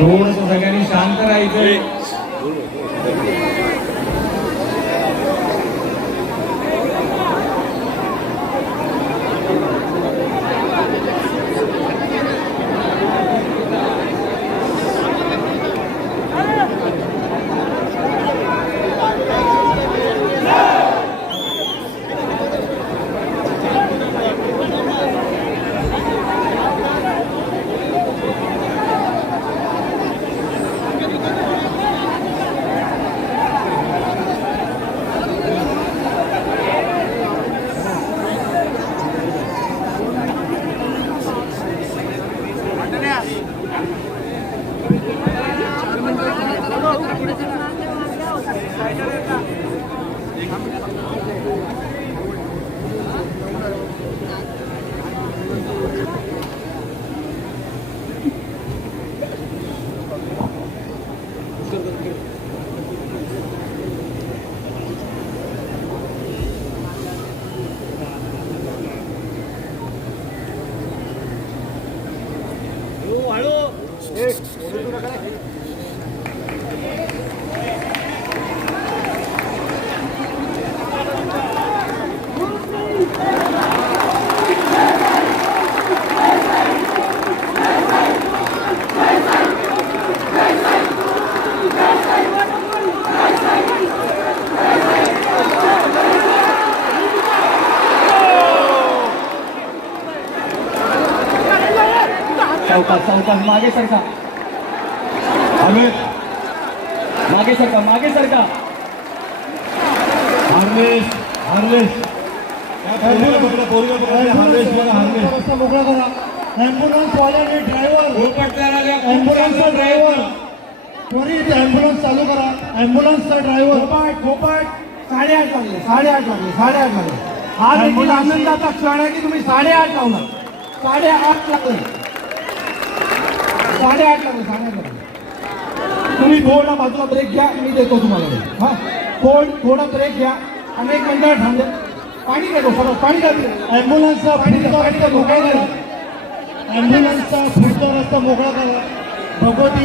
थोडस सगळ्यांनी शांत राहायचं Hallo! Hey, चौकात चौकात मागे सरका हरवेश मागे सरका मागे सरका हरवेश रस्ता मोकळा करा. ॲम्ब्युलन्स वाल्याने ड्रायव्हर. ॲम्ब्युलन्सचा ड्रायव्हर. ॲम्ब्युलन्स चालू करा. ॲम्ब्युलन्सचा ड्रायव्हर. खोपाट खोपाट साडेआठ वाजले साडेआठ वाजले साडेआठ वाजले हा देखील आनंदाचा क्षण आहे की तुम्ही साडेआठ लावला साडेआठ लागले. साडेआठ लागले साडेआठ लागले तुम्ही थोडा बाजूला ब्रेक घ्या मी देतो तुम्हाला. हा थोड थोडा ब्रेक घ्या. आणि एक मिनिट थांबले पाणी देतो सरळ पाणी द्या ॲम्ब्युलन्सचा पाणी मोकळा. करा. ॲम्ब्युलन्सचा पुढचा रस्ता मोकळा करा. भगवती